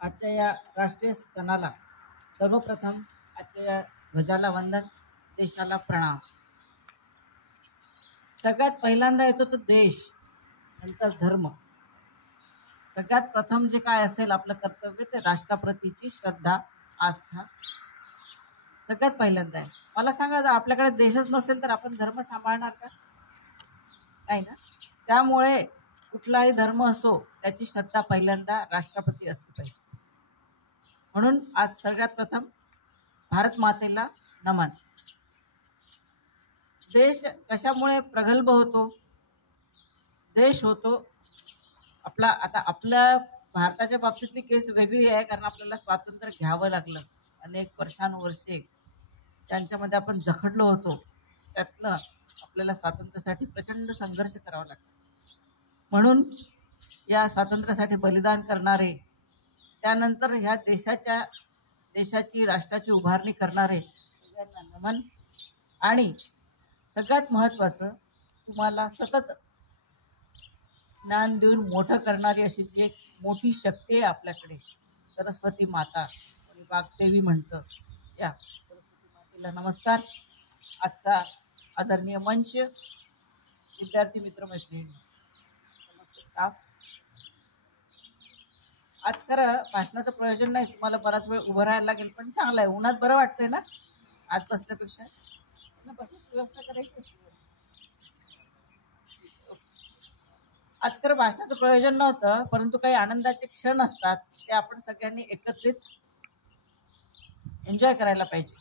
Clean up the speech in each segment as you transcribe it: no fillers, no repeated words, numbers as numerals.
आजच्या या राष्ट्रीय सणाला सर्वप्रथम आजच्या या ध्वजाला वंदन, देशाला प्रणाम. सगळ्यात पहिल्यांदा येतो तो देश, नंतर धर्म. सगळ्यात प्रथम जे काय असेल आपलं कर्तव्य ते राष्ट्रप्रतीची श्रद्धा, आस्था सगळ्यात पहिल्यांदा आहे. मला सांगा, जर आपल्याकडे देशच नसेल तर आपण धर्म सांभाळणार का? नाही ना. त्यामुळे कुठलाही धर्म असो त्याची श्रद्धा पहिल्यांदा राष्ट्रपती असली पाहिजे. म्हणून आज सगळ्यात प्रथम भारत मातेला नमन. देश कशामुळे प्रगल्भ होतो? देश होतो आपला. आता आपल्या भारताच्या बाबतीतली केस वेगळी आहे, कारण आपल्याला स्वातंत्र्य घ्यावं लागलं. अनेक वर्षानुवर्षे ज्यांच्यामध्ये आपण जखडलो होतो, त्यातनं आपल्याला स्वातंत्र्यासाठी प्रचंड संघर्ष करावा लागला. म्हणून या स्वातंत्र्यासाठी बलिदान करणारे, त्यानंतर ह्या देशाची राष्ट्राची उभारणी करणारे सगळ्यांना नमन. आणि सगळ्यात महत्त्वाचं, तुम्हाला सतत ज्ञान देऊन मोठं करणारी अशी जी एक मोठी शक्ती आहे आपल्याकडे, सरस्वती माता, कोणी वाग्देवी म्हणतं, या सरस्वती मातेला नमस्कार. आजचा आदरणीय मंच, विद्यार्थी मित्रमैत्रिणी, समस्त स्टाफ. आज खरं भाषणाचं प्रयोजन नाही, तुम्हाला बराच वेळ उभं राहायला लागेल, पण चांगलं आहे. उन्हात बरं वाटतंय ना आज बसल्यापेक्षा? बसून व्यवस्था करायची असते. आज खरं भाषणाचं प्रयोजन नव्हतं, परंतु काही आनंदाचे क्षण असतात, ते आपण सगळ्यांनी एकत्रित एन्जॉय करायला पाहिजे.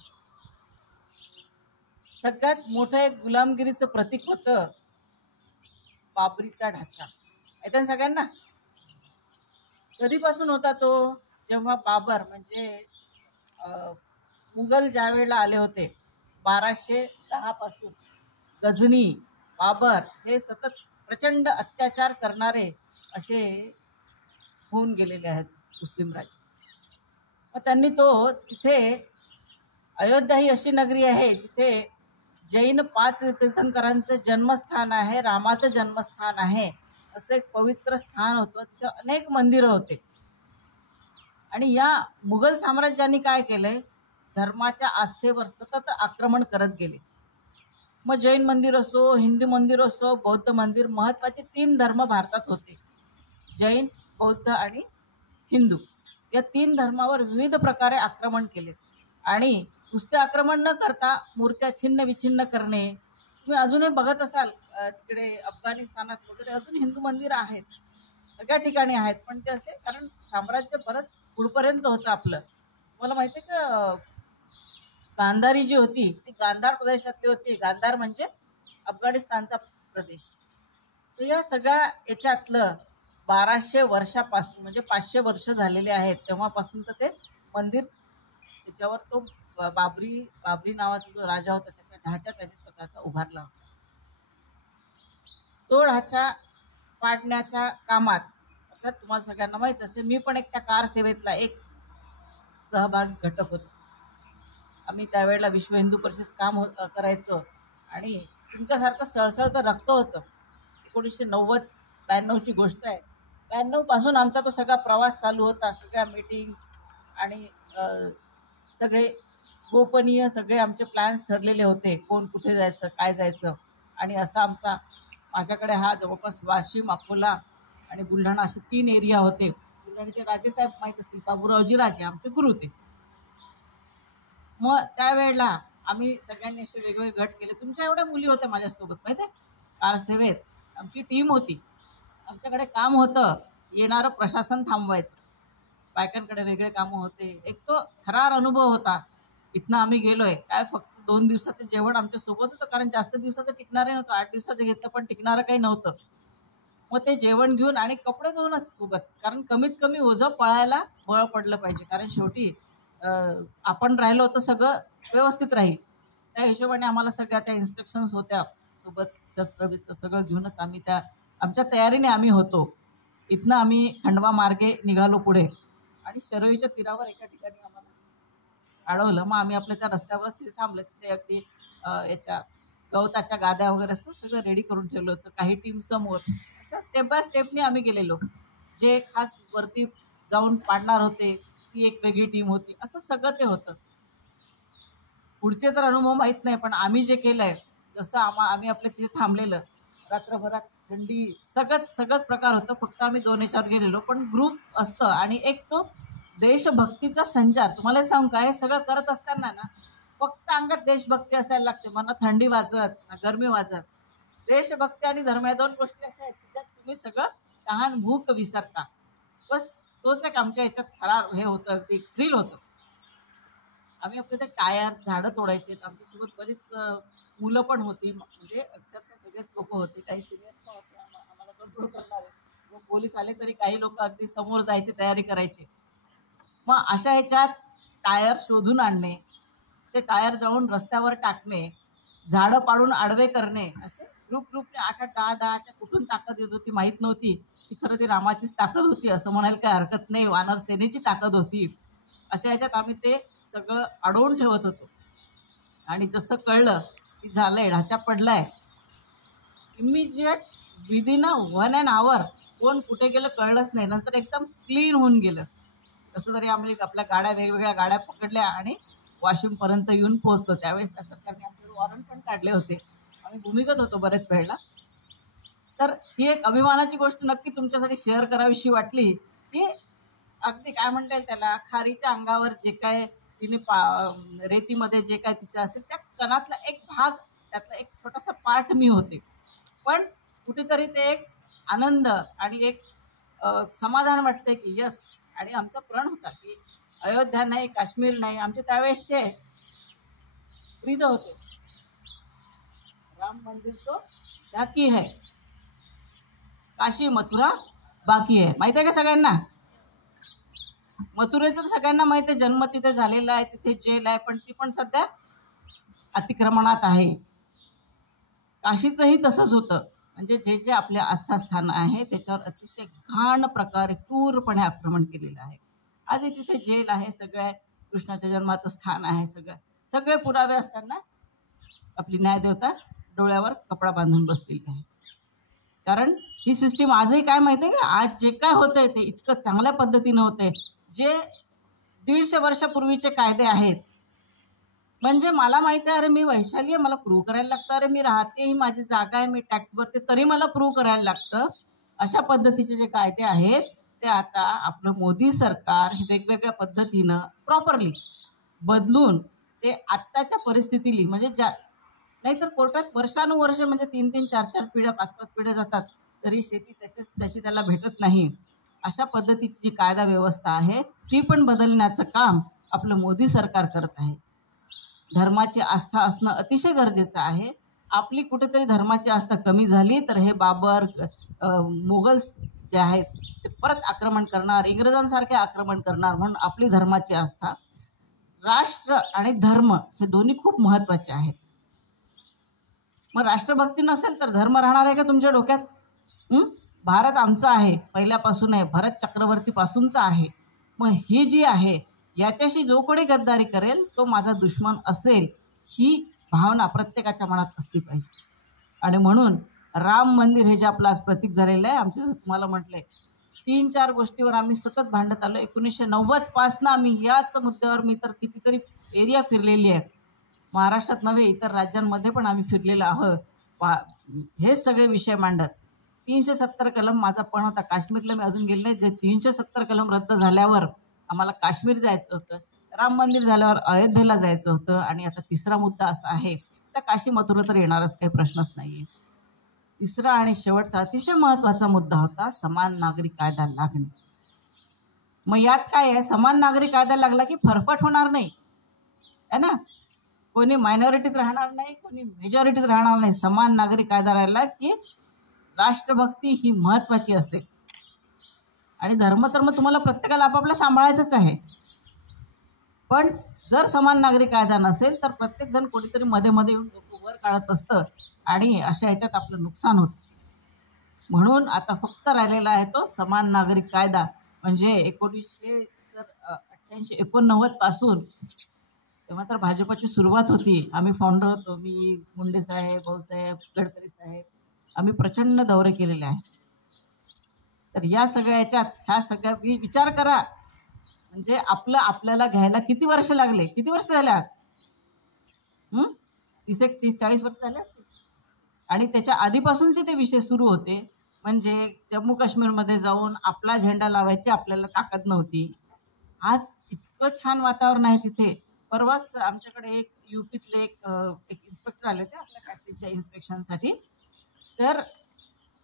सगळ्यात मोठं एक गुलामगिरीचं प्रतीक होतं बाबरीचा ढाचा. येतं ना सगळ्यांना? कधीपासून होता तो? जेव्हा बाबर म्हणजे मुघल ज्या वेळेला आले होते 1210 पासून, गजनी, बाबर हे सतत प्रचंड अत्याचार करणारे असे होऊन गेलेले आहेत मुस्लिम राजे. मग त्यांनी तो तिथे, अयोध्या ही अशी नगरी आहे जिथे जैन 5 तीर्थंकरांचं जन्मस्थान आहे, रामाचं जन्मस्थान आहे, असं एक पवित्र स्थान होतं. तिथे अनेक मंदिरं होते. आणि या मुघल साम्राज्याने काय केलंय, धर्माच्या आस्थेवर सतत आक्रमण करत गेले. मग जैन मंदिर असो, हिंदू मंदिर असो, बौद्ध मंदिर, महत्त्वाचे 3 धर्म भारतात होते, जैन, बौद्ध आणि हिंदू. या 3 धर्मावर विविध प्रकारे आक्रमण केले. आणि नुसते आक्रमण न करता मूर्त्या छिन्न विछिन्न करणे. तुम्ही अजूनही बघत असाल तिकडे अफगाणिस्तानात वगैरे अजून हिंदू मंदिर आहेत, सगळ्या ठिकाणी आहेत, पण ते असे, कारण साम्राज्य बरंच पुढपर्यंत होतं आपलं. तुम्हाला माहिती आहे का, गांधारी जी होती ती गांधार प्रदेशातली होती. गांधार म्हणजे अफगाणिस्तानचा प्रदेश. तर या सगळ्या याच्यातलं 1200 वर्षापासून, म्हणजे 500 वर्ष झालेले आहेत तेव्हापासून तर ते मंदिर, त्याच्यावर तो बाबरी नावाचा जो राजा होता त्याच्या ढाचा त्याने स्वतःचा उभारला होता. तो ढाचा पाडण्याच्या कामात, अर्थात तुम्हाला सगळ्यांना माहीत असेल, मी पण एक त्या कार सेवेतला एक सहभागी घटक होतो. आम्ही त्यावेळेला विश्व हिंदू परिषद काम करायचं. आणि तुमच्यासारखं सळसळतं रक्त होतं. 1990-92ची गोष्ट आहे. 92 पासून आमचा तो सगळा प्रवास चालू होता. सगळ्या मीटिंग्स आणि सगळे गोपनीय सगळे आमचे प्लॅन्स ठरलेले होते, कोण कुठे जायचं, काय जायचं. आणि असा माझ्याकडे हा जवळपास वाशिम, अकोला आणि बुलढाणा असे 3 एरिया होते. बुलढाण्याचे राजेसाहेब माहीत असतील, बाबूरावजी राजे आमचे गुरु होते. मग त्यावेळेला आम्ही सगळ्यांनी असे वेगवेगळे गट केले. तुमच्या एवढ्या मुली होत्या माझ्यासोबत, माहिती आहे, कारसेवेत आमची टीम होती. आमच्याकडे काम होतं, येणारं प्रशासन थांबवायचं. बायकांकडे वेगळे कामं होते. एक तो थरार अनुभव होता. इथनं आम्ही गेलोय, काय फक्त 2 दिवसाचं जेवण आमच्या सोबत होतं, कारण जास्त दिवसाचं टिकणारे नव्हतं. 8 दिवसाचं घेतलं पण टिकणारं काही नव्हतं. मग ते जेवण घेऊन आणि कपडे धुवूनच सोबत, कारण कमीत कमी ओझं पळायला बळ पडलं पाहिजे, कारण शेवटी आपण राहिलो तर सगळं व्यवस्थित राहील. त्या हिशोबाने आम्हाला सगळ्या त्या इन्स्ट्रक्शन्स होत्या सोबत. शस्त्रबिस्त्र सगळं घेऊनच आम्ही आमच्या तयारीने आम्ही होतो. इथनं आम्ही खंडवा मार्गे निघालो पुढे, आणि शरयूच्या तीरावर एका ठिकाणी आम्हाला अडवलं. मग आम्ही आपल्या त्या रस्त्यावरच तिथे थांबलं. तिथे अगदी याच्या गवताच्या गाद्या वगैरे असं सगळं रेडी करून ठेवलं होतं. काही टीम समोर, अशा स्टेप बाय स्टेपने आम्ही गेलेलो. जे खास वरती जाऊन पाडणार होते, ती एक वेगळी टीम होती, असं सगळं ते होतं. पुढचे तर अनुभव माहीत नाही, पण आम्ही जे केलंय, जसं आम्ही आपल्या तिथे थांबलेलं रात्रभरात, थंडी, सगळंच प्रकार होतं. फक्त आम्ही 2 याच्यावर गेलेलो, पण ग्रुप असतं आणि एक तो देशभक्तीचा संचार. तुम्हाला सांगू का, हे सगळं करत असताना ना फक्त अंगात देशभक्ती असायला लागते, मला थंडी वाजत ना गरमी वाजत. देशभक्ती आणि धर्म या 2 गोष्टी अशा आहेत ज्यात तुम्ही सगळं तहान भूक विसरता. बस तोच एक आमच्या ह्याच्यात थरार हे होतं, ते थ्रिल होतं. आम्ही आपले ते टायर झाडं तोडायचे. आमच्यासोबत बरीच मुलं पण होती, म्हणजे अक्षरशः सगळेच लोक होते. काही सिनियर पण होते, आम्हाला कंट्रोल करणारे. मग पोलीस आले तरी काही लोक अगदी समोर जायची तयारी करायचे. मग अशा ह्याच्यात टायर शोधून आणणे, ते टायर जाऊन रस्त्यावर टाकणे, झाडं पाडून आडवे करणे, असे ग्रुपने 8-8, 10-10च्या कुठून ताकद येत होती माहीत नव्हती. ती खरं ती रामाचीच ताकद होती असं म्हणायला काही हरकत नाही. वानर सेनेची ताकद होती. अशा ह्याच्यात आम्ही ते सगळं अडवून ठेवत होतो. आणि जसं कळलं की झालंय, ढाचा पडलाय, इमिजिएट विदिन 1 hour कोण कुठे गेलं कळलंच नाही. नंतर एकदम क्लीन होऊन गेलं. कसं तरी आम्ही आपल्या गाड्या, वेगवेगळ्या गाड्या पकडल्या आणि वाशिमपर्यंत येऊन पोहोचलो. त्यावेळेस त्या सरकारने आपल्याला वॉरंट पण काढले होते. आम्ही भूमिगत होतो बरेच वेळेला. तर ही एक अभिमानाची गोष्ट नक्की तुमच्यासाठी शेअर करावीशी वाटली, की अगदी काय म्हणता येईल त्याला, खारीच्या अंगावर जे काय तिने रेतीमध्ये जे काय तिचं असेल त्या कणातला एक भाग, त्यातला एक छोटासा पार्ट मी होते. पण कुठेतरी ते एक आनंद आणि एक समाधान वाटते की यस. आणि आमचा प्रण होता की अयोध्या नाही, काश्मीर नाही, आमचे त्यावेळेसचे ब्रीद होते, राम मंदिर तो झाकी है, काशी मथुरा बाकी आहे. माहिती आहे का सगळ्यांना? मथुरेचं सगळ्यांना माहिती आहे, जन्म तिथे झालेला आहे, तिथे जेल आहे, पण ती पण सध्या अतिक्रमणात आहे. काशीचंही तसंच होतं. म्हणजे जे जे आपले आस्थास्थान आहे त्याच्यावर अतिशय घाण प्रकारे क्रूरपणे आक्रमण केलेलं आहे. आजही तिथे जेल आहे, सगळ्या कृष्णाच्या जन्माचं स्थान आहे, सगळे पुरावे असताना आपली न्यायदेवता डोळ्यावर कपडा बांधून बसलेली आहे. कारण ही सिस्टीम आजही काय माहिती आहे का, आज जे काय होतंय ते इतकं चांगल्या पद्धतीनं होतंय. जे 150 वर्षापूर्वीचे कायदे आहेत, म्हणजे मला माहिती आहे, अरे मी वैशाली आहे, मला प्रूव्ह करायला लागतं, अरे मी राहते, ही माझी जागा आहे, मी टॅक्स भरते, तरी मला प्रूव्ह करायला लागतं. अशा पद्धतीचे जे कायदे आहेत ते आता आपलं मोदी सरकार हे वेगवेगळ्या पद्धतीनं प्रॉपरली बदलून ते आत्ताच्या परिस्थितीली, म्हणजे नाहीतर कोर्टात वर्षानुवर्ष, म्हणजे 3-3, 4-4 पिढ्या, 5-5 पिढ्या जातात तरी शेती त्याची त्याला भेटत नाही. अशा पद्धतीची जी कायदा व्यवस्था आहे ती पण बदलण्याचं काम आपलं मोदी सरकार करत आहे. धर्माची आस्था असणं अतिशय गरजेचं आहे. आपली कुठेतरी धर्माची आस्था कमी झाली तर हे बाबर, मोगल जे आहेत ते परत आक्रमण करणार, इंग्रजांसारखे आक्रमण करणार. म्हणून आपली धर्माची आस्था, राष्ट्र आणि धर्म हे दोन्ही खूप महत्त्वाचे आहेत. मग राष्ट्रभक्ती नसेल तर धर्म राहणार आहे का तुमच्या डोक्यात? भारत आमचा आहे, पहिल्यापासून आहे, भरत चक्रवर्तीपासूनचा आहे. मग ही जी आहे याच्याशी जो कोणी गद्दारी करेल तो माझा दुश्मन असेल, ही भावना प्रत्येकाच्या मनात असली पाहिजे. आणि म्हणून राम मंदिर हे जे आपलं आज प्रतीक झालेलं आहे, आमच्या तुम्हाला म्हटलंय 3-4 गोष्टीवर आम्ही सतत भांडत आलो. 1990 पासून आम्ही याच मुद्द्यावर, मी तर कितीतरी एरिया फिरलेली आहे, महाराष्ट्रात नव्हे इतर राज्यांमध्ये पण आम्ही फिरलेलो आहोत. हेच सगळे विषय मांडत 370 कलम माझा पण होता. काश्मीरला मी अजून गेले नाही. जे 370 कलम रद्द झाल्यावर आम्हाला काश्मीर जायचं होतं, राम मंदिर झाल्यावर अयोध्येला जायचं होतं, आणि आता तिसरा मुद्दा असा आहे तर काशी मथुरा तर येणारच, काही प्रश्नच नाहीये. तिसरा आणि शेवटचा अतिशय महत्त्वाचा मुद्दा होता समान नागरिक कायदा लागणे. मग यात काय आहे, समान नागरिक कायदा लागला की फरफट होणार नाही है ना, कोणी मायनॉरिटीत राहणार नाही, कोणी मेजॉरिटीत राहणार नाही. समान नागरिक कायदा राहिला की राष्ट्रभक्ती ही महत्त्वाची असेल. आणि धर्म तर मग तुम्हाला प्रत्येकाला आपापला सांभाळायचंच आहे. पण जर समान नागरिक कायदा नसेल तर प्रत्येक जण कोणीतरी मध्ये मध्ये येऊन वर काढत असतं आणि अशा ह्याच्यात आपलं नुकसान होतं. म्हणून आता फक्त राहिलेला आहे तो समान नागरिक कायदा. म्हणजे 1988-89 पासून, तेव्हा तर भाजपची सुरुवात होती, आम्ही फाउंडर होतो, मी, मुंडे साहेब, भाऊसाहेब, गडकरी साहेब, आम्ही प्रचंड दौरे केलेले आहेत. तर या सगळ्या याच्यात ह्या सगळ्या विचार करा, म्हणजे आपल्याला घ्यायला किती वर्ष लागले, किती वर्ष झाले आज? 30-40 वर्ष झाले असते. आणि त्याच्या आधीपासूनचे ते विषय सुरू होते. म्हणजे जम्मू काश्मीरमध्ये जाऊन आपला झेंडा लावायची आपल्याला ताकद नव्हती. आज इतकं छान वातावरण आहे तिथे. परवाच आमच्याकडे एक यूपीतले एक इन्स्पेक्टर आले होते आपल्या फॅक्टरीच्या इन्स्पेक्शनसाठी. तर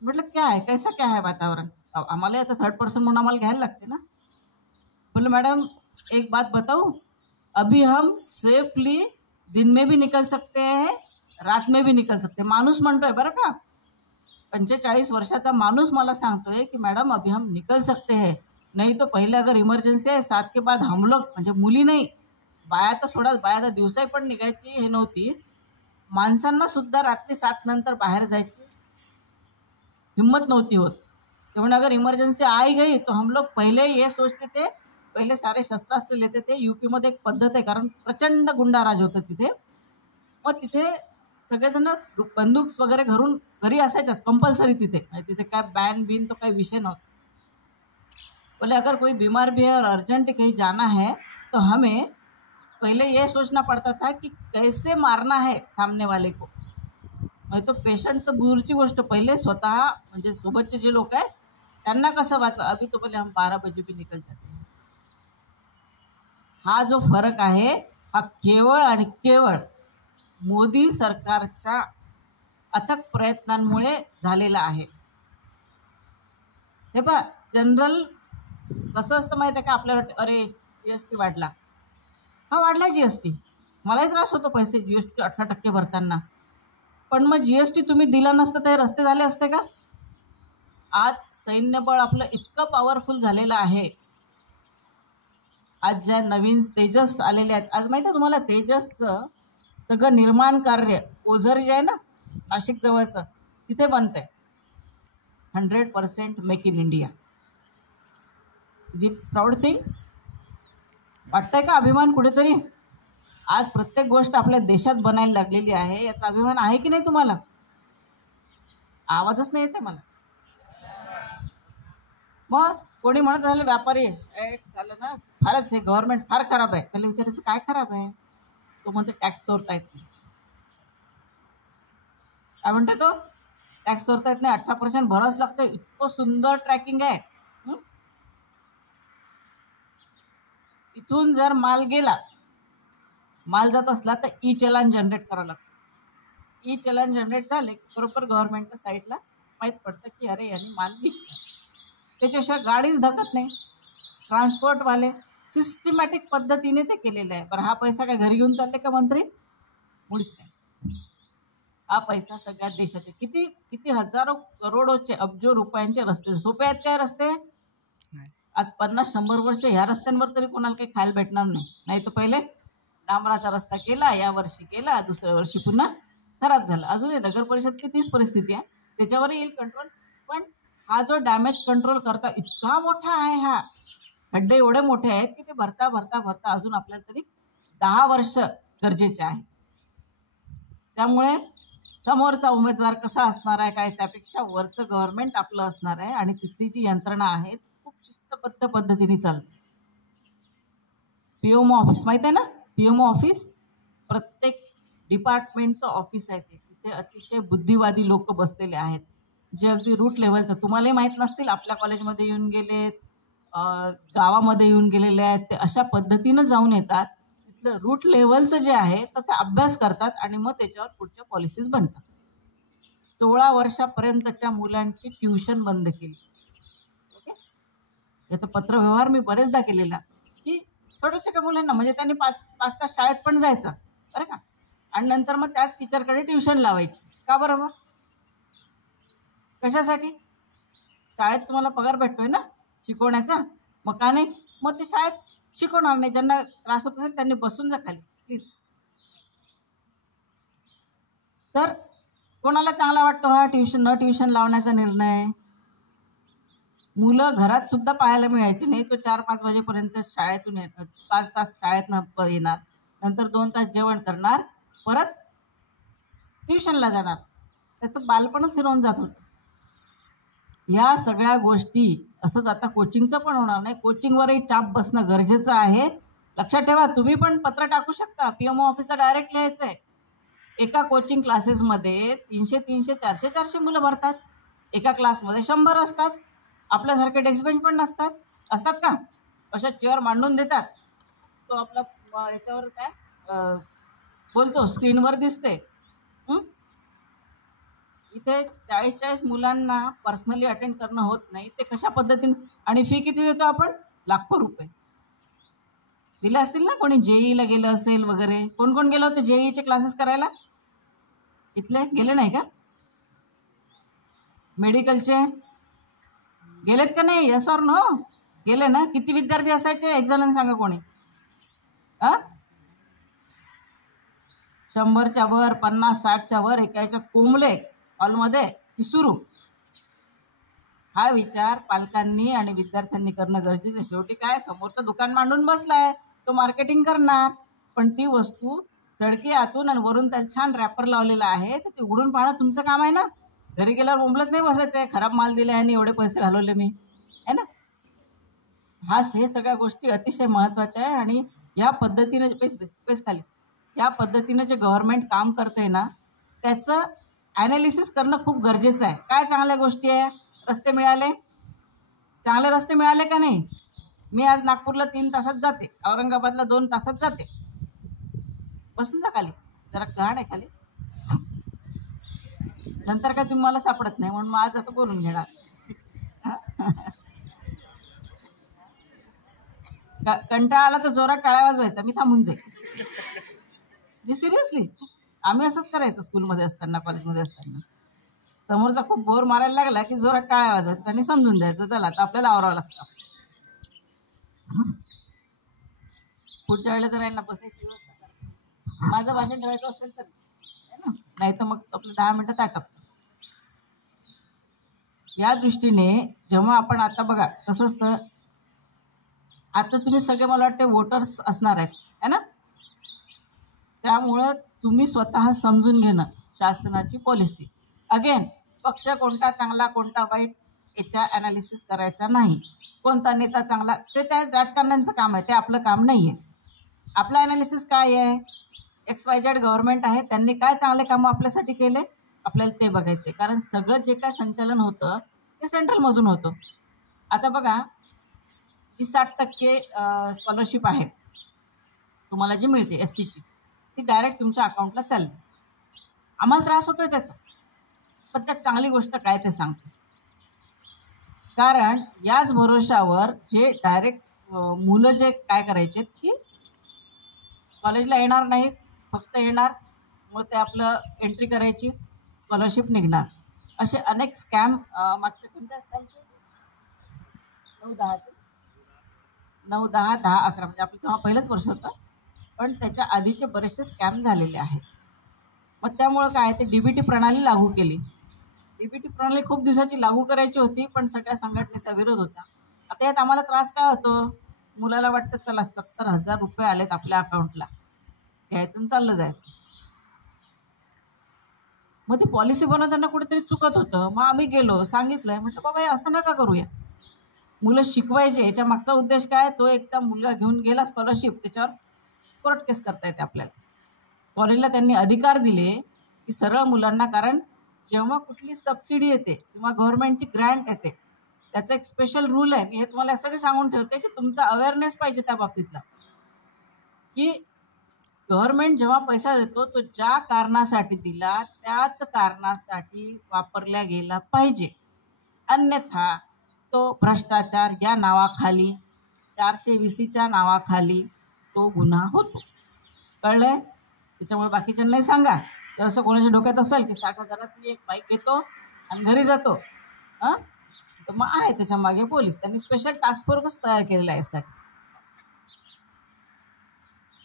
म्हटलं क्या है, कैसा क्या है वातावरण? आम्हाला आता थर्ड पर्सन म्हणून आम्हाला घ्यायला लागते ना. बोले मैडम एक बात बताऊं, अभी हम सेफली दिन में भी निकल सकते हैं, रात में भी निकल सकते हैं. माणूस म्हणतोय बरं का, 45 वर्षाचा माणूस मला सांगतोय की मॅडम अभी हम निकल सकते हैं, नहीं तो पहिले अगर इमर्जन्सी आहे 7 के बाद हम लोग, म्हणजे मुली नाही, बाया तर सोडा, बाया तर दिवसाही पण निघायची हे नव्हती. माणसांना सुद्धा रात्री 7 नंतर बाहेर जायची हिम्मत नव्हती होत. म्हणून अगर इमर्जन्सी आई गई तो हम लोग पहिले ये सोचते थे, पहिले सारे शस्त्रास्त्र लेते थे. यूपीमध्ये एक पद्धत आहे, कारण प्रचंड गुंडाराज होतं तिथे. मग तिथे सगळेजण बंदूक वगैरे घरी असायच्याच कंपल्सरी तिथे काय बॅन बिन तो काही विषय नव्हता. बोले अगर कोई बीमार भी है और अर्जेंट कहीं जाना है तो हमें पहले ये सोचना पड़ता था कि कैसे मारना है सामने वाले को. म्हणजे तो पेशंट तर दूरची गोष्ट, पहिले स्वतः म्हणजे सोबतचे जे लोक आहे त्यांना कसं वाचवा. अभी तो बोले हम 12 बजे भी निकल जाते हैं. हा जो फरक आहे हा केवळ आणि केवळ मोदी सरकारच्या अथक प्रयत्नांमुळे झालेला आहे. हे पहा, जनरल कसं असतं माहिती आहे का, आपल्याला अरे GST वाढला, हा वाढला GST, मलाही त्रास होतो पैसे GST 18% भरताना. पण मग GST तुम्ही दिला नसतं तर रस्ते झाले असते का? आज सैन्यबळ आपलं इतकं पॉवरफुल झालेलं आहे. आज ज्या नवीन तेजस आलेले आहेत, आज माहिती आहे तुम्हाला तेजसचं सगळं निर्माण कार्य ओझर जे आहे ना नाशिक जवळचं, तिथे बनतंय. 100% make in India. Is it proud thing? वाटतंय का अभिमान कुठेतरी? आज प्रत्येक गोष्ट आपल्या देशात बनायला लागलेली आहे, याचा अभिमान आहे की नाही तुम्हाला? आवाजच नाही येते मला. मग कोणी म्हणत झालं व्यापारी झालं ना, फारच हे गव्हर्नमेंट फार खराब आहे. त्याला विचारायचं काय खराब आहे? तो म्हणतो टॅक्स चोरता येत नाही. काय म्हणते तो? टॅक्स चोरता येत नाही, 18% भरावंच लागतं. इतकं सुंदर ट्रॅकिंग आहे. इथून जर माल गेला, माल जात असला तर ई चलान जनरेट करावं लागतं. ई चलान जनरेट झाले बरोबर गव्हर्नमेंटच्या साईडला माहीत पडतं की अरे यांनी माल विकला. त्याच्याशिवाय गाडीच धकत नाही. ट्रान्सपोर्टवाले सिस्टमॅटिक पद्धतीने ते केलेलं आहे. बरं हा पैसा काय घरी घेऊन चालले का मंत्री? मुळीच नाही. हा पैसा सगळ्या देशाचे किती किती हजारो करोडोचे अब्जो रुपयांचे रस्ते. सोपे आहेत काय रस्ते? आज 50-100 वर्ष ह्या रस्त्यांवर तरी कोणाला काही खायला भेटणार नाही. नाही तर पहिले डांबराचा रस्ता केला, या वर्षी केला, दुसऱ्या वर्षी पुन्हा खराब झाला. अजूनही नगर परिषदची तीच परिस्थिती आहे. त्याच्यावर येईल कंट्रोल. पण हा जो डॅमेज कंट्रोल करता इतका मोठा आहे, हा खड्डे एवढे मोठे आहेत की ते भरता भरता भरता अजून आपल्याला तरी 10 वर्ष गरजेचे आहे. त्यामुळे समोरचा उमेदवार कसा असणार आहे काय, त्यापेक्षा वरचं गव्हर्नमेंट आपलं असणार आहे आणि तिथली जी यंत्रणा आहे खूप शिस्तबद्ध पद्धतीने चालते. PMO ऑफिस माहिती आहे ना? PMO ऑफिस प्रत्येक डिपार्टमेंटचं ऑफिस आहे. तिथे अतिशय बुद्धिवादी लोक बसलेले आहेत, जे अगदी रूट लेवलचं तुम्हालाही माहीत नसतील, आपल्या कॉलेजमध्ये येऊन गेलेत, गावामध्ये येऊन गेलेले आहेत. ते अशा पद्धतीनं जाऊन येतात. तिथलं रूट लेवलचं जे आहे त्याचा अभ्यास करतात आणि मग त्याच्यावर पुढच्या पॉलिसीज बनतात. 16 वर्षापर्यंतच्या मुलांची ट्युशन बंद केली. ओके, याचा पत्रव्यवहार मी बरेचदा केलेला की छोट्या छोट्या मुलांना, म्हणजे त्यांनी 5 तास शाळेत पण जायचं बरं का, आणि नंतर मग त्याच टीचरकडे ट्युशन लावायची. का बरं? मग कशासाठी? शाळेत तुम्हाला पगार भेटतोय ना शिकवण्याचा, मग का नाही? मग ते शाळेत शिकवणार नाही. ज्यांना त्रास होत असेल त्यांनी बसून जा खाली प्लीज. तर कोणाला चांगला वाटतो हा ट्युशन लावण्याचा निर्णय? मुलं घरात सुद्धा पाहायला मिळायची नाही. तो 4-5 वाजेपर्यंत शाळेतून येतात, 5 तास शाळेतनं येणार, नंतर 2 तास जेवण करणार, परत ट्युशनला जाणार. त्याचं बालपणच हिरावून जात होतं. ह्या सगळ्या गोष्टी असंच आता कोचिंगचं पण होणार नाही, कोचिंगवरही चाप बसणं गरजेचं आहे. लक्षात ठेवा, तुम्ही पण पत्र टाकू शकता, PMO ऑफिसला डायरेक्ट लिहायचं आहे. एका कोचिंग क्लासेसमध्ये 300-300, 400-400 मुलं भरतात. एका क्लासमध्ये 100 असतात. आपल्यासारखे डेस्क बेंच पण नसतात. असतात का? अशा चेअर मांडून देतात. तो आपला याच्यावर काय बोलतो, स्क्रीनवर दिसते. इथे 40-40 मुलांना पर्सनली अटेंड करणं होत नाही. ते कशा पद्धतीने, आणि फी किती देतो आपण? लाखो रुपये दिले असतील ना. कोणी JEEला गेलं असेल वगैरे. कोण कोण गेलं होतं JEEचे क्लासेस करायला? इथले गेले नाही का? मेडिकलचे गेलेत का नाही? Yes or no? गेले ना. किती विद्यार्थी असायचे? एक जणांनी सांगा कोणी. 100च्या वर, 50-60च्या वर एका ह्याच्यात कोंबले हॉलमध्ये की सुरू. हा विचार पालकांनी आणि विद्यार्थ्यांनी करणं गरजेचं. शेवटी काय, समोरचं दुकान मांडून बसलाय, तो मार्केटिंग करणार, पण ती वस्तू चढकी आतून आणि वरून त्याला छान रॅपर लावलेला आहे, तर ते उघडून पाहणं तुमचं काम आहे ना. घरी गेल्यावर बोंबलत नाही बसायचं आहे, खराब माल दिला आणि एवढे पैसे घालवले मी, आहे ना. हे सगळ्या गोष्टी अतिशय महत्त्वाच्या आहे. आणि या पद्धतीने बेस खाली या पद्धतीनं जे गव्हर्नमेंट काम करते ना, त्याचं ॲनालिसिस करणं खूप गरजेचं आहे. काय चांगल्या गोष्टी आहे? रस्ते मिळाले, चांगले रस्ते मिळाले का नाही? मी आज नागपूरला 3 तासात जाते, औरंगाबादला 2 तासात जाते. बसून जा खाली, जरा घाण आहे खाली, नंतर काय तुम्ही मला सापडत नाही, म्हणून मग आज आता बोलून घेणार. कंटाळा आला तर जोरात टाळ्या वाजवायचा, मी थांबून जाईल. मी सिरियसली, आम्ही असंच करायचं स्कूलमध्ये असताना, कॉलेजमध्ये असताना. समोरचा खूप बोर मारायला लागला की जोरात टाळ्या वाजवायचं आणि समजून द्यायचं चला आता आपल्याला आवरावं लागतं. पुढच्या वेळेला जर यांना बसायची व्यवस्था करा. माझं भाषण ठेवायचं असेल तर, नाही तर मग आपलं 10 मिनिटं ताटप. या दृष्टीने जेव्हा आपण आता बघा कसं असतं, आता तुम्ही सगळे मला वाटते वोटर्स असणार आहेत, है ना. त्यामुळं तुम्ही स्वतः समजून घेणं शासनाची पॉलिसी. अगेन, पक्ष कोणता चांगला कोणता वाईट याचा ॲनालिसिस करायचा नाही. कोणता नेता चांगला ते त्या राजकारण्यांचं काम आहे, ते आपलं काम नाही आहे. आपलं ॲनालिसिस काय आहे? XYZ गव्हर्नमेंट आहे, त्यांनी काय चांगले कामं आपल्यासाठी केले, आपल्याला ते बघायचे. कारण सगळं जे काय संचालन होतं ते सेंट्रलमधून होतं. आता बघा, जी 60% स्कॉलरशिप आहे तुम्हाला जी मिळते SCची, ती डायरेक्ट तुमच्या अकाउंटला चालली. आम्हाला त्रास होतोय त्याचा, पण त्यात चांगली गोष्ट काय ते सांगतो. कारण याच भरोशावर जे डायरेक्ट मुलं जे काय करायचे की कॉलेजला येणार नाहीत, फक्त येणार, मग ते आपलं एंट्री करायची, स्कॉलरशिप निघणार, असे अनेक स्कॅम मागच्या कोणत्या सालचे 9, 10, 11 म्हणजे आपलं तेव्हा पहिलंच वर्ष होतं, पण त्याच्या आधीचे बरेचसे स्कॅम झालेले आहेत. मग त्यामुळं काय, ते DBT प्रणाली लागू केली. DBT प्रणाली खूप दिवसाची लागू करायची होती, पण सगळ्या संघटनेचा विरोध होता. आता यात आम्हाला त्रास काय होतो, मुलाला वाटतं चला 70,000 रुपये आलेत आपल्या अकाउंटला, घ्यायचं आणि चाललं जायचं. मग ती पॉलिसी बनवताना कुठेतरी चुकत होतं. मग आम्ही गेलो, सांगितलंय, म्हटलं बाबा हे असं नका करूया, मुलं शिकवायचे. याच्या मागचा उद्देश काय, तो एकदा मुलगा घेऊन गेला स्कॉलरशिप, त्याच्यावर कोर्ट केस करता येते आपल्याला. कॉलेजला त्यांनी अधिकार दिले की सरळ मुलांना, कारण जेव्हा कुठली सबसिडी येते किंवा गव्हर्नमेंटची ग्रँट येते, त्याचा एक स्पेशल रूल आहे. मी हे तुम्हाला यासाठी सांगून ठेवते की तुमचा अवेअरनेस पाहिजे त्या बाबतीतला, की गव्हर्नमेंट जेव्हा पैसा देतो तो ज्या कारणासाठी दिला त्याच कारणासाठी वापरला गेला पाहिजे. अन्यथा तो भ्रष्टाचार या नावाखाली, 420च्या नावाखाली तो गुन्हा होतो. कळलंय? त्याच्यामुळे बाकीच्यांनाही सांगा, जर असं कोणाच्या डोक्यात असेल की 60,000त मी एक बाईक घेतो आणि घरी जातो, तर मग आहे त्याच्या मागे पोलीस. त्यांनी स्पेशल टास्क फोर्स तयार केलेला आहे यासाठी.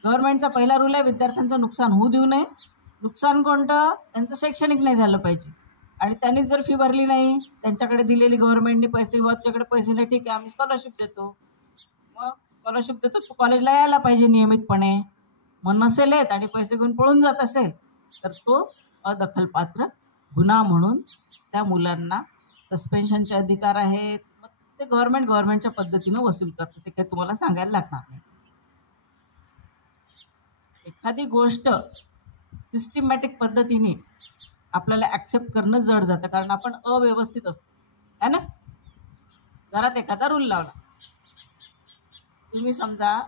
गव्हर्नमेंटचा पहिला रूल आहे, विद्यार्थ्यांचं नुकसान होऊ देऊ नये. नुकसान कोणतं, त्यांचं शैक्षणिक नाही झालं पाहिजे. आणि त्यांनी जर फी भरली नाही, त्यांच्याकडे दिलेली गव्हर्नमेंटने पैसे, किंवा तुझ्याकडे पैसे नाही, ठीक आहे आम्ही स्कॉलरशिप देतो. मग स्कॉलरशिप देतो, तू कॉलेजला यायला पाहिजे नियमितपणे. मग नसेल येत आणि पैसे घेऊन पळून जात असेल तर तो अदखलपात्र गुन्हा म्हणून त्या मुलांना सस्पेन्शनचे अधिकार आहेत. मग ते गव्हर्नमेंटच्या पद्धतीनं वसूल करतं, ते काही तुम्हाला सांगायला लागणार नाही. एखादी गोष्ट सिस्टमॅटिक पद्धतीने आपल्याला ॲक्सेप्ट करणं जड जातं, कारण आपण अव्यवस्थित असतो, है ना. घरात एखादा रूल लावला, तुम्ही समजा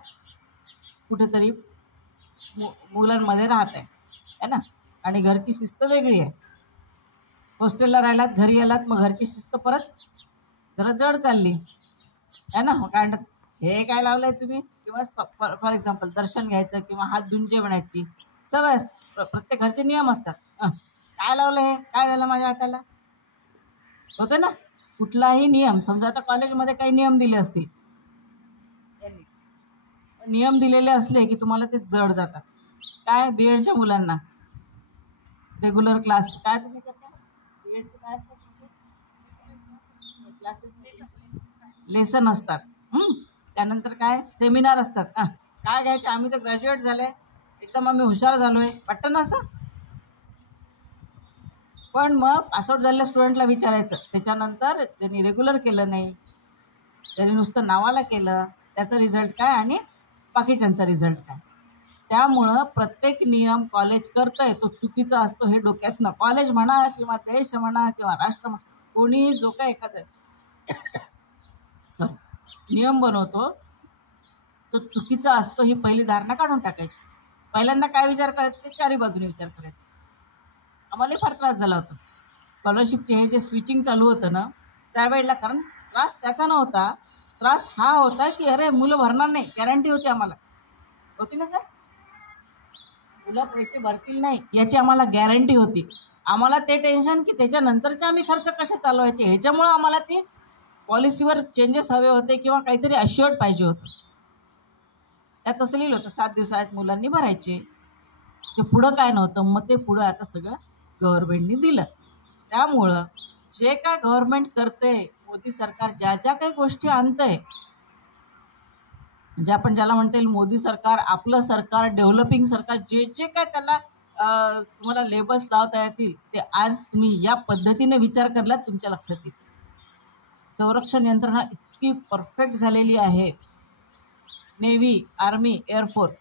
कुठेतरी मुलांमध्ये राहत आहे ना, आणि घरची शिस्त वेगळी आहे. हॉस्टेलला राहिलात, घरी आलात, मग घरची शिस्त परत जरा जड चालली आहे ना. काय म्हणतात, हे काय लावलंय तुम्ही, किंवा फॉर एक्झाम्पल दर्शन घ्यायचं किंवा हात धुवून जेवण्याची सवय असते. प्रत्येक घरचे नियम असतात. काय लावलं, हे काय झालं माझ्या हाताला, होतं ना. कुठलाही नियम, समजा आता कॉलेजमध्ये काही नियम दिले असतील, नियम दिलेले असले की तुम्हाला ते जड जातात. काय बीएडच्या मुलांना रेग्युलर क्लास, काय तुम्ही करता बीएडचे, काय असतात क्लासेस, लेसन असतात. त्यानंतर काय सेमिनार असतात. काय घ्यायचे, आम्ही तर ग्रॅज्युएट झाले, एकदम आम्ही हुशार झालोय वाटतं ना असं. पण मग पासआउट झालेल्या स्टुडंटला विचारायचं, त्याच्यानंतर त्यांनी रेग्युलर केलं नाही, त्यांनी नुसतं नावाला केलं, त्याचा रिझल्ट काय आणि बाकीच्यांचा रिझल्ट काय. त्यामुळं प्रत्येक नियम कॉलेज करतंय तो चुकीचा असतो, हे डोक्यातनं. कॉलेज म्हणा किंवा देश म्हणा किंवा राष्ट्र म्हणा, कोणी जो काय एखादा नियम बनवतो तो चुकीचा असतो, ही पहिली धारणा काढून टाकायची. पहिल्यांदा काय विचार करायचं, ते चारी बाजूने विचार करायचा. आम्हाला फार त्रास झाला होता स्कॉलरशिपचे, हे जे स्विचिंग चालू होतं ना त्यावेळेला. कारण त्रास त्याचा नव्हता, त्रास हा होता की अरे मुलं भरणार नाही, गॅरंटी होती आम्हाला, होती ना सर, मुलं पैसे भरतील नाही याची आम्हाला गॅरंटी होती. आम्हाला ते टेन्शन की त्याच्यानंतरचे आम्ही खर्च कसे चालवायचे, ह्याच्यामुळं आम्हाला ती पॉलिसीवर चेंजेस हवे होते किंवा काहीतरी अश्युअर्ड पाहिजे होतं. त्यात असं लिहिलं होतं 7 दिवसात मुलांनी भरायचे. ते पुढं काय नव्हतं, मग ते पुढं आता सगळं गव्हर्नमेंटनी दिलं. त्यामुळं जे काय गव्हर्नमेंट करते, मोदी सरकार ज्या ज्या काही गोष्टी आणतंय, म्हणजे आपण ज्याला म्हणता येईल मोदी सरकार, आपलं सरकार, डेव्हलपिंग सरकार, जे जे काय त्याला तुम्हाला लेबल्स लावता येतील ते आज तुम्ही या पद्धतीने विचार करलात तुमच्या लक्षात येईल. संरक्षण यंत्रणा इतकी परफेक्ट झालेली आहे, नेव्ही, आर्मी, एअरफोर्स.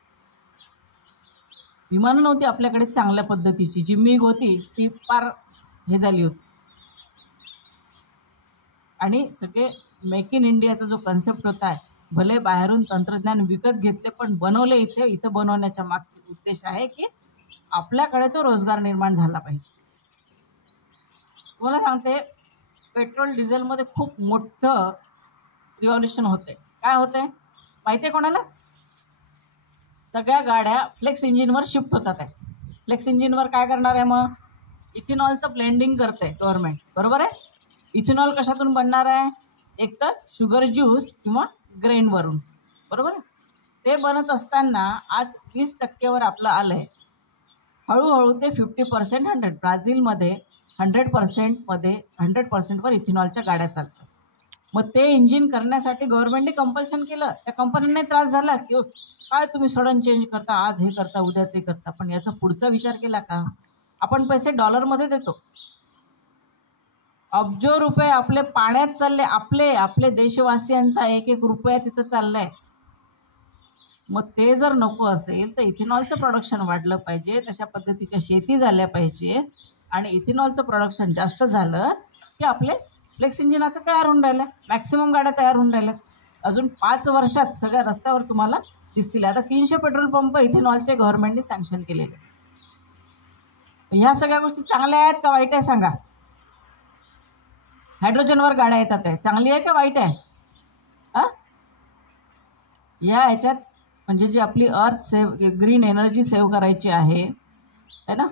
विमानं नव्हती आपल्याकडे चांगल्या पद्धतीची, जी मिग होती ती फार हे झाली होती. आणि सगळे मेक इन इंडियाचा जो कन्सेप्ट होता आहे, भले बाहेरून तंत्रज्ञान विकत घेतले पण बनवले इथं बनवण्याच्या मागचा उद्देश आहे की आपल्याकडे तो रोजगार निर्माण झाला पाहिजे. तुम्हाला सांगते, पेट्रोल डिझेलमध्ये खूप मोठं रिव्हॉल्युशन होतंय. काय होतंय माहिती आहे कोणाला? सगळ्या गाड्या फ्लेक्स इंजिनवर शिफ्ट होतात आहे. फ्लेक्स इंजिनवर काय करणार आहे, मग इथेनॉलचं ब्लेंडिंग करतं आहे गव्हर्नमेंट, बरोबर आहे. इथेनॉल कशातून बनणार आहे, एक तर शुगर ज्यूस किंवा ग्रेनवरून, बरोबर आहे. ते बनत असताना आज 20% आपलं आलं आहे. हळूहळू ते 50%, 100. ब्राझीलमध्ये 100%वर इथेनॉलच्या गाड्या चालतात. मग ते इंजिन करण्यासाठी गव्हर्नमेंटने कंपल्शन केलं. त्या कंपन्यांना त्रास झाला की काय तुम्ही सडन चेंज करता, आज हे करता उद्या ते करता. पण याचा पुढचा विचार केला का? आपण पैसे डॉलरमध्ये देतो, अब्जो रुपये आपले पाण्यात चालले, आपले देशवासियांचा 1-1 रुपया तिथं चाललाय. मग ते जर नको असेल तर इथेनॉलचं प्रोडक्शन वाढलं पाहिजे, तशा पद्धतीच्या शेती झाल्या पाहिजे. आणि इथेनॉलचं प्रोडक्शन जास्त झालं की आपले फ्लेक्स इंजिन आता तयार होऊन राहिल्या, मॅक्सिमम गाड्या तयार होऊन राहिल्यात. अजून 5 वर्षात सगळ्या रस्त्यावर तुम्हाला दिसतील. आता 300 पेट्रोल पंप इथेनॉलचे गव्हर्नमेंटने सँक्शन केलेले. ह्या सगळ्या गोष्टी चांगल्या आहेत का वाईट आहे सांगा? हायड्रोजनवर गाड्या येतात आहे, चांगली आहे का वाईट आहे? ह्याच्यात म्हणजे जी आपली अर्थ ग्रीन एनर्जी सेव्ह करायची आहे ना,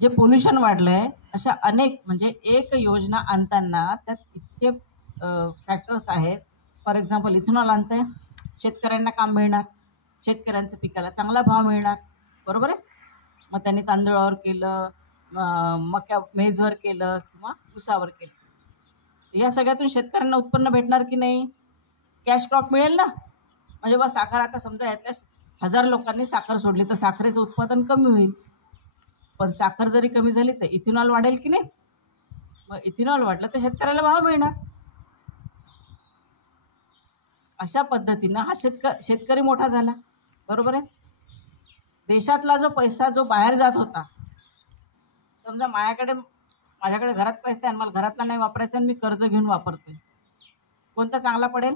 जे पोल्युशन वाढलं आहे, अशा अनेक म्हणजे एक योजना आणताना त्यात इतके फॅक्टर्स आहेत. फॉर एक्झाम्पल इथेनॉल आणतंय, शेतकऱ्यांना काम मिळणार, शेतकऱ्यांचं पिकाला चांगला भाव मिळणार, बरोबर आहे. मग त्यांनी तांदळावर केलं, मेजवर केलं किंवा ऊसावर केलं, या सगळ्यातून शेतकऱ्यांना उत्पन्न भेटणार की नाही? कॅश क्रॉप मिळेल ना. म्हणजे बा साखर, आता समजा यातल्या 1000 लोकांनी साखर सोडली तर साखरेचं उत्पादन कमी होईल. पण साखर जरी कमी झाली तर इथेनॉल वाढेल की नाही? मग इथेनॉल वाढलं तर शेतकऱ्याला भाव मिळणार. अशा पद्धतीनं हा शेतकरी मोठा झाला. बरोबर आहे. देशातला जो पैसा जो बाहेर जात होता, समजा माझ्याकडे घरात पैसे आणि मला घरातला नाही वापरायचा आणि मी कर्ज घेऊन वापरतोय, कोणता चांगला पडेल?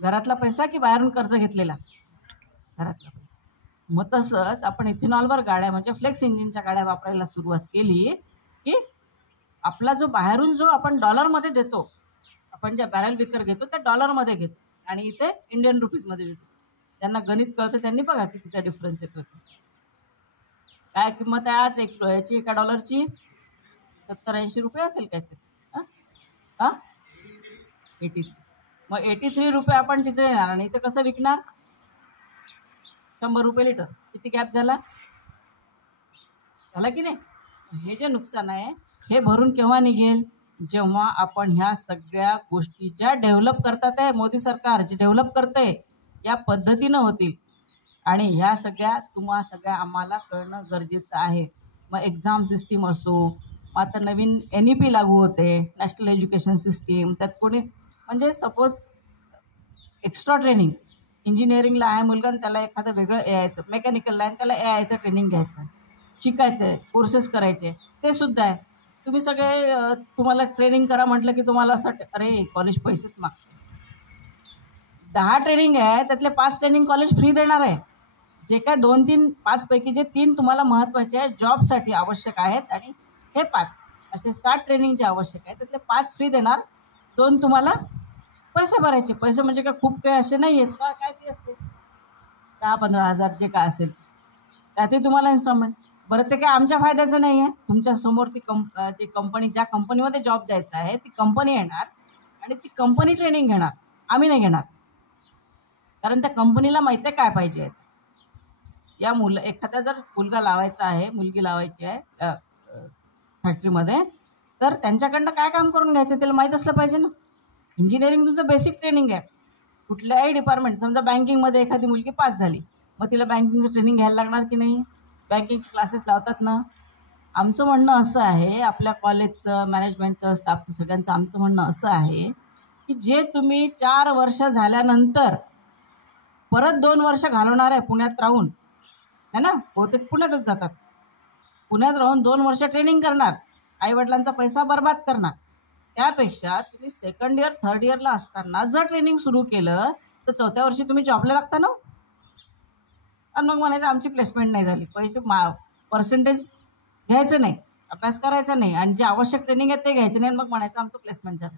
घरातला पैसा की बाहेरून कर्ज घेतलेला? घरातला पैसा. मग तसंच आपण इथेनॉलवर गाड्या म्हणजे फ्लेक्स इंजिनच्या गाड्या वापरायला सुरुवात केली की आपला जो बाहेरून जो आपण डॉलरमध्ये देतो, आपण ज्या बॅरल विकर घेतो त्या डॉलरमध्ये घेतो आणि इथे इंडियन रुपीजमध्ये विकतो. ज्यांना गणित कळतं त्यांनी बघा कितीचा डिफरन्स येतो. काय किंमत आहे आज याची एका डॉलरची? 70-80 रुपये असेल काहीतरी. हां 83. मग 83 रुपये आपण तिथे देणार आणि इथे कसं विकणार? 100 रुपये लिटर. किती गॅप झाला की नाही? हे जे नुकसान आहे हे भरून केव्हा निघेल? जेव्हा आपण ह्या सगळ्या गोष्टी ज्या डेव्हलप करतात आहे मोदी सरकार जे डेव्हलप करते या पद्धतीनं होतील. आणि ह्या सगळ्या आम्हाला कळणं गरजेचं आहे. मग एक्झाम सिस्टीम असो, आता नवीन NEP लागू होते, नॅशनल एज्युकेशन सिस्टीम. त्यात कोणी म्हणजे सपोज एक्स्ट्रा ट्रेनिंग, इंजिनिअरिंगला आहे मुलगा आणि त्याला एखादं वेगळं AIचं, मेकॅनिकलला आहे त्याला AIचं ट्रेनिंग घ्यायचं, शिकायचं आहे, कोर्सेस करायचे, ते सुद्धा आहे. तुम्ही सगळे तुम्हाला ट्रेनिंग करा म्हटलं की तुम्हाला असं अरे कॉलेज पैसेच मागतं. 10 ट्रेनिंग आहे त्यातले 5 ट्रेनिंग कॉलेज फ्री देणार आहे. जे काय 2-3-5 पैकी जे 3 तुम्हाला महत्त्वाचे आहे जॉबसाठी आवश्यक आहेत आणि हे 5 असे 7 ट्रेनिंग जे आवश्यक आहे त्यातले 5 फ्री देणार, 2 तुम्हाला पैसे भरायचे. पैसे म्हणजे काय खूप काही असे नाही आहेत का, काय ते असते 10-15 हजार जे काय असेल त्यातही तुम्हाला इन्स्टॉलमेंट. बरं ते काय आमच्या फायद्याचं नाही आहे. तुमच्यासमोर ती कंपनी ज्या कंपनीमध्ये जॉब द्यायचा आहे ती कंपनी येणार आणि ती कंपनी ट्रेनिंग घेणार, आम्ही नाही घेणार. कारण त्या कंपनीला माहिती आहे काय पाहिजे आहे. या एखादा जर मुलगा लावायचा आहे, मुलगी लावायची आहे फॅक्टरीमध्ये, तर त्यांच्याकडनं काय काम करून घ्यायचं त्याला माहीत असलं पाहिजे ना. इंजिनिअरिंग तुमचं बेसिक ट्रेनिंग आहे. कुठल्याही डिपार्टमेंट, समजा बँकिंगमध्ये एखादी मुलगी पास झाली मग तिला बँकिंगचं ट्रेनिंग घ्यायला लागणार की नाही? बँकिंगचे क्लासेस लावतात ना. आमचं म्हणणं असं आहे, आपल्या कॉलेजचं, मॅनेजमेंटचं, स्टाफचं, सगळ्यांचं आमचं म्हणणं असं आहे की जे तुम्ही 4 वर्ष झाल्यानंतर परत 2 वर्ष घालवणार आहे पुण्यात राहून, है ना, बहुतेक पुण्यातच जातात, पुण्यात राहून 2 वर्ष ट्रेनिंग करणार, आईवडिलांचा पैसा बर्बाद करणार, त्यापेक्षा तुम्ही सेकंड इयर 3rd इयरला असताना जर ट्रेनिंग सुरू केलं तर 4थ्या वर्षी तुम्ही जॉबला लागता ना. आणि मग म्हणायचं आमची प्लेसमेंट नाही झाली, पैसे पर्सेंटेज घ्यायचं नाही, अभ्यास करायचा नाही आणि जे आवश्यक ट्रेनिंग आहे ते घ्यायचं नाही, मग म्हणायचं आमचं प्लेसमेंट झालं.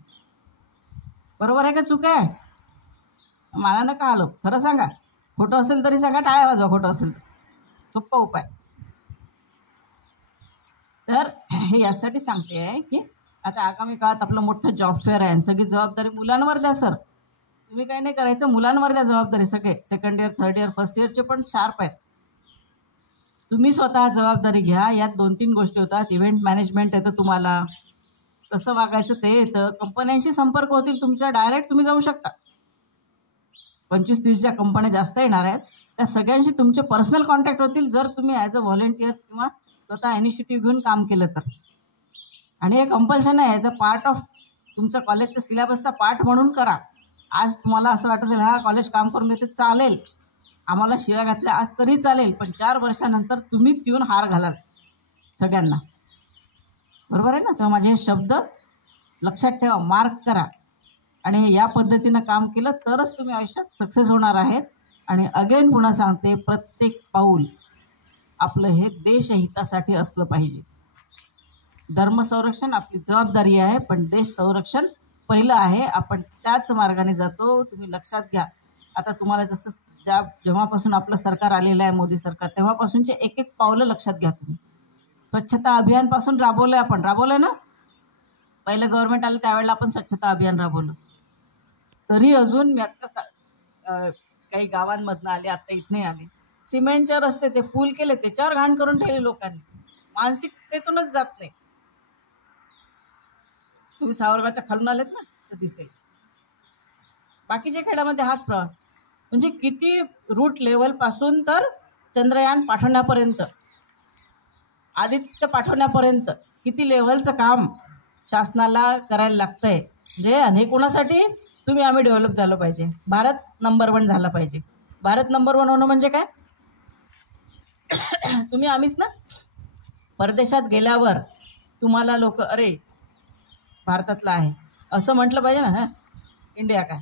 बरोबर आहे का चूक आहे? मला नका आलो, खरं सांगा. खोटं असेल तरी सांगा, टाळ्या वाजवा खोटं असेल तर. सोप्पा उपाय. तर हे यासाठी सांगते आहे की आता आगामी काळात आपलं मोठं जॉब फेअर आहे आणि सगळी जबाबदारी मुलांवर द्या. सर तुम्ही काही नाही करायचं, मुलांवर द्या जबाबदारी. सगळे second year, 3rd year, 1st इयरचे पण शार्प आहेत. तुम्ही स्वतः जबाबदारी घ्या. यात 2-3 गोष्टी होतात. इव्हेंट मॅनेजमेंट येतं, तुम्हाला कसं वागायचं ते येतं. कंपन्यांशी संपर्क होतील तुमच्या, डायरेक्ट तुम्ही जाऊ शकता. 25-30 ज्या कंपन्या जास्त येणार आहेत त्या सगळ्यांशी तुमचे पर्सनल कॉन्टॅक्ट होतील जर तुम्ही ॲज अ व्हॉलेंटियर किंवा स्वतः इनिशिएटिव्ह घेऊन काम केलं तर. आणि हे कंपल्शन आहे, ॲज अ पार्ट ऑफ तुमच्या कॉलेजच्या सिलेबसचा पार्ट म्हणून करा. आज तुम्हाला असं वाटत असेल हा कॉलेज काम करून घेते, चालेल, आम्हाला शिव्या घातल्या आज तरी चालेल, पण 4 वर्षानंतर तुम्हीच येऊन हार घालाल सगळ्यांना. बरोबर आहे ना? तर माझे हे शब्द लक्षात ठेवा, मार्क करा. आणि या पद्धतीनं काम केलं तरच तुम्ही आयुष्यात सक्सेस होणार आहेत. आणि अगेन पुन्हा सांगते, प्रत्येक पाऊल आपलं हे देशहितासाठी असलं पाहिजे. धर्मसंरक्षण आपली जबाबदारी आहे, पण देश संरक्षण पहिलं आहे. आपण त्याच मार्गाने जातो. तुम्ही लक्षात घ्या, आता तुम्हाला जसं जेव्हापासून आपलं सरकार आलेलं आहे मोदी सरकार, तेव्हापासूनचे एक पावलं लक्षात घ्या तुम्ही. स्वच्छता अभियानपासून राबवलं ना. पहिलं गव्हर्नमेंट आलं त्यावेळेला आपण स्वच्छता अभियान राबवलं. तरी अजून मी आत्ता काही गावांमधनं आले, आत्ता इथने आले, सिमेंटचे रस्ते, ते पूल केले, त्याच्यावर घाण करून ठेवले लोकांनी. मानसिकतेतूनच जात नाही. तुम्ही सावरगावच्या खालून आलेत ना तर दिसेल. बाकीच्या खेड्यामध्ये हाच प्रवाह, म्हणजे किती रूट लेवलपासून तर चंद्रयान पाठवण्यापर्यंत, आदित्य पाठवण्यापर्यंत किती लेवलचं काम शासनाला करायला लागतंय. म्हणजे आणि कोणासाठी तुम्ही आम्ही डेव्हलप झालं पाहिजे, भारत नंबर 1 झाला पाहिजे. भारत नंबर 1 होणं म्हणजे काय? तुम्ही आम्हीच ना. परदेशात गेल्यावर तुम्हाला लोक अरे भारतातला आहे असं म्हटलं पाहिजे ना. हां, इंडिया काय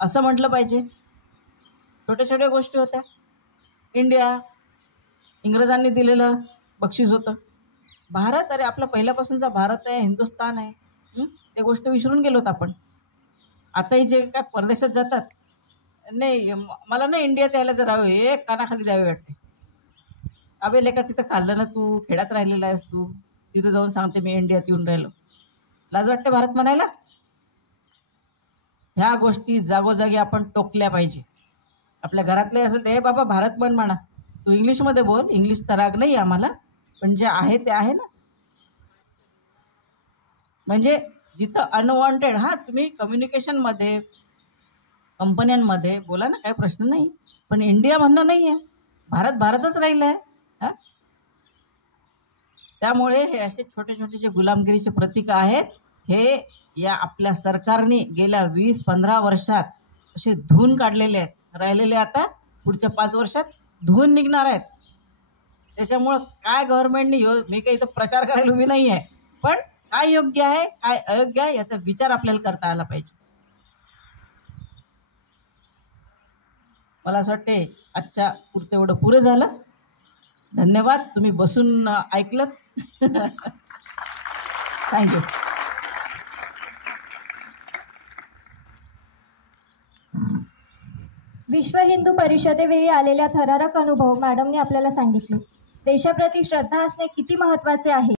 असं म्हटलं पाहिजे. छोट्या छोट्या गोष्टी होत्या. इंडिया इंग्रजांनी दिलेलं बक्षीस होतं. भारत अरे आपला पहिल्यापासूनचा भारत आहे, हिंदुस्थान आहे. ते गोष्ट विसरून गेलोत आपण. आताही जे काय परदेशात जातात, नाही मला ना इंडियात यायला जरा एक कानाखाली द्यावी वाटते. अबे लेका तिथं खाल्लं ना, तू खेड्यात राहिलेला आहेस, तू तिथं जाऊन सांगते मी इंडियात येऊन राहिलो. लाज वाटते भारत म्हणायला. ह्या गोष्टी जागोजागी आपण टोकल्या पाहिजे. आपल्या घरातले असेल ते बाबा भारत म्हण म्हणा, तू इंग्लिशमध्ये बोल, इंग्लिश तराग नाही आम्हाला, पण जे आहे ते आहे ना. म्हणजे जिथं अनवॉन्टेड, हां तुम्ही कम्युनिकेशनमध्ये कंपन्यांमध्ये बोला ना, काही प्रश्न नाही, पण इंडिया म्हणणं नाही आहे. भारत भारतच राहिलं आहे. हां, त्यामुळे हे असे छोटे छोटे जे गुलामगिरीचे प्रतीक आहेत, हे या आपल्या सरकारने गेल्या 20-15 वर्षात असे धुवून काढलेले आहेत. राहिलेले आता पुढच्या 5 वर्षात धुवून निघणार आहेत. त्याच्यामुळं काय गव्हर्नमेंटने मी काही इथं प्रचार करायला उभी नाही आहे, पण काय योग्य आहे काय अयोग्य आहे याचा विचार आपल्याला करता आला पाहिजे. मला असं वाटते आजच्या पुरतं एवढं पुरं झालं. धन्यवाद, तुम्ही बसून ऐकलं. थँक्यू. विश्व हिंदू परिषदेवेळी आलेल्या थरारक अनुभव मॅडमने आपल्याला सांगितले. देशाप्रती श्रद्धा असणे किती महत्त्वाचे आहे